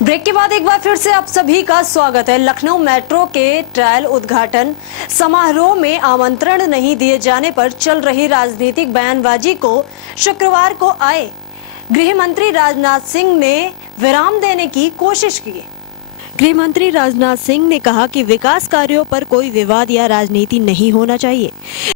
Break के बाद एक बार फिर से आप सभी का स्वागत है। लखनऊ मेट्रो के ट्रायल उद्घाटन समारोह में आमंत्रण नहीं दिए जाने पर चल रही राजनीतिक बयानबाजी को शुक्रवार को आए गृह मंत्री राजनाथ सिंह ने विराम देने की कोशिश की। गृह मंत्री राजनाथ सिंह ने कहा कि विकास कार्यों पर कोई विवाद या राजनीति नहीं होना चाहिए।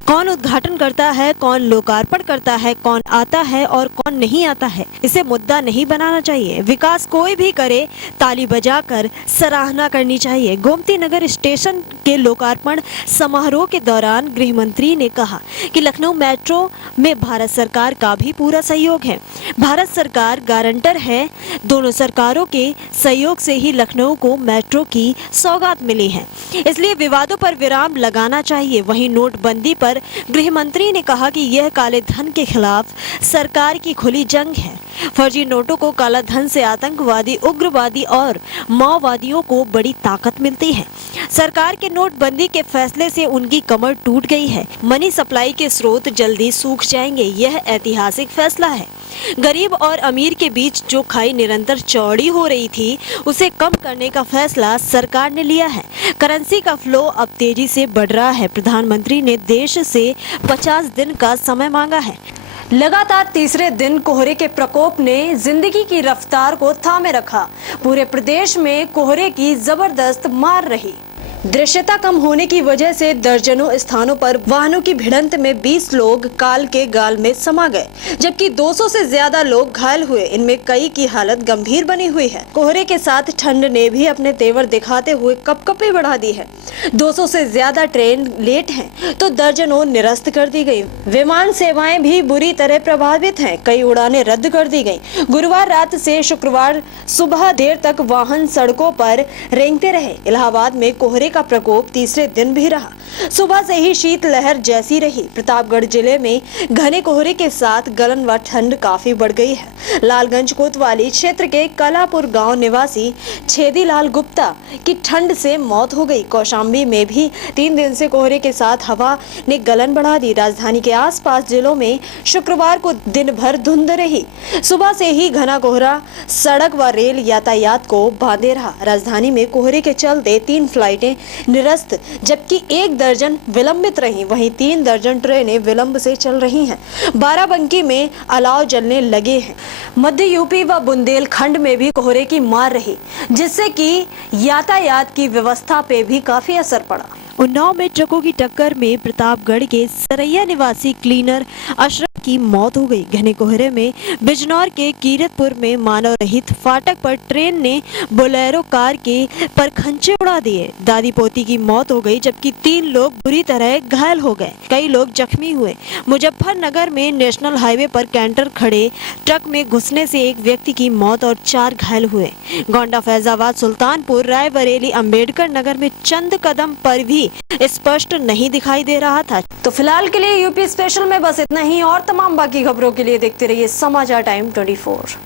कौन उद्घाटन करता है, कौन लोकार्पण करता है, कौन आता है और कौन नहीं आता है, इसे मुद्दा नहीं बनाना चाहिए। विकास कोई भी करे, ताली बजाकर सराहना करनी चाहिए। गोमती नगर स्टेशन के लोकार्पण समारोह के दौरान गृह मंत्री ने कहा कि लखनऊ मेट्रो में भारत सरकार का भी पूरा सहयोग है। भारत सरकार गारंटर है। दोनों सरकारों के सहयोग से ही लखनऊ को मेट्रो की सौगात मिली है, इसलिए विवादों पर विराम लगाना चाहिए। वहीं नोटबंदी पर गृह मंत्री ने कहा कि यह काले धन के खिलाफ सरकार की खुली जंग है। फर्जी नोटों को काला धन से आतंकवादी, उग्रवादी और माओवादियों को बड़ी ताकत मिलती है। सरकार के नोटबंदी के फैसले से उनकी कमर टूट गई है। मनी सप्लाई के स्रोत जल्दी सूख जाएंगे। यह ऐतिहासिक फैसला है। गरीब और अमीर के बीच जो खाई निरंतर चौड़ी हो रही थी, उसे कम करने का फैसला सरकार ने लिया है। करेंसी का फ्लो अब तेजी से बढ़ रहा है। प्रधानमंत्री ने देश से 50 दिन का समय मांगा है। लगातार तीसरे दिन कोहरे के प्रकोप ने जिंदगी की रफ्तार को थामे रखा। पूरे प्रदेश में कोहरे की जबरदस्त मार रही। दृश्यता कम होने की वजह से दर्जनों स्थानों पर वाहनों की भिड़ंत में 20 लोग काल के गाल में समा गए, जबकि 200 से ज्यादा लोग घायल हुए। इनमें कई की हालत गंभीर बनी हुई है। कोहरे के साथ ठंड ने भी अपने तेवर दिखाते हुए कपकपी बढ़ा दी है। 200 से ज्यादा ट्रेन लेट हैं, तो दर्जनों निरस्त कर दी गई। विमान सेवाएं भी बुरी तरह प्रभावित हैं। कई उड़ानें रद्द कर दी गई। गुरुवार रात से शुक्रवार सुबह देर तक वाहन सड़कों पर रेंगते रहे। इलाहाबाद में कोहरे का प्रकोप तीसरे दिन भी रहा। सुबह से ही शीतलहर जैसी रही। प्रतापगढ़ जिले में घने कोहरे के साथ गलन व ठंड काफी बढ़ गई है। लालगंज कोतवाली क्षेत्र के कलापुर गांव निवासी छेदीलाल गुप्ता की ठंड से मौत हो गई। कौशाम्बी में भी 3 दिन से कोहरे के साथ हवा ने गलन बढ़ा दी। राजधानी के आसपास जिलों में शुक्रवार को दिन भर धुंध रही। सुबह से ही घना कोहरा सड़क व रेल यातायात को बांधे रहा। राजधानी में कोहरे के चलते 3 फ्लाइटें निरस्त, जबकि 1 दर्जन विलंबित रही। वहीं 3 दर्जन ट्रेनें विलंब से चल रही हैं। बाराबंकी में अलाव जलने लगे हैं। मध्य यूपी व बुंदेलखंड में भी कोहरे की मार रही, जिससे कि यातायात की व्यवस्था पे भी काफी असर पड़ा। उन्नाव में ट्रकों की टक्कर में प्रतापगढ़ के सरैया निवासी क्लीनर अशरफ की मौत हो गई। घने कोहरे में बिजनौर के कीरतपुर में मानव रहित फाटक पर ट्रेन ने बोलेरो कार के परखंचे उड़ा दिए। दादी पोती की मौत हो गई, जबकि 3 लोग बुरी तरह घायल हो गए। कई लोग जख्मी हुए। मुजफ्फरनगर में नेशनल हाईवे पर कैंटर खड़े ट्रक में घुसने से 1 व्यक्ति की मौत और 4 घायल हुए। गोंडा, फैजाबाद, सुल्तानपुर, रायबरेली, अंबेडकर नगर में चंद कदम पर भी स्पष्ट नहीं दिखाई दे रहा था। तो फिलहाल के लिए यूपी स्पेशल में बस इतना ही, और तमाम बाकी खबरों के लिए देखते रहिए समाचार टाइम 24।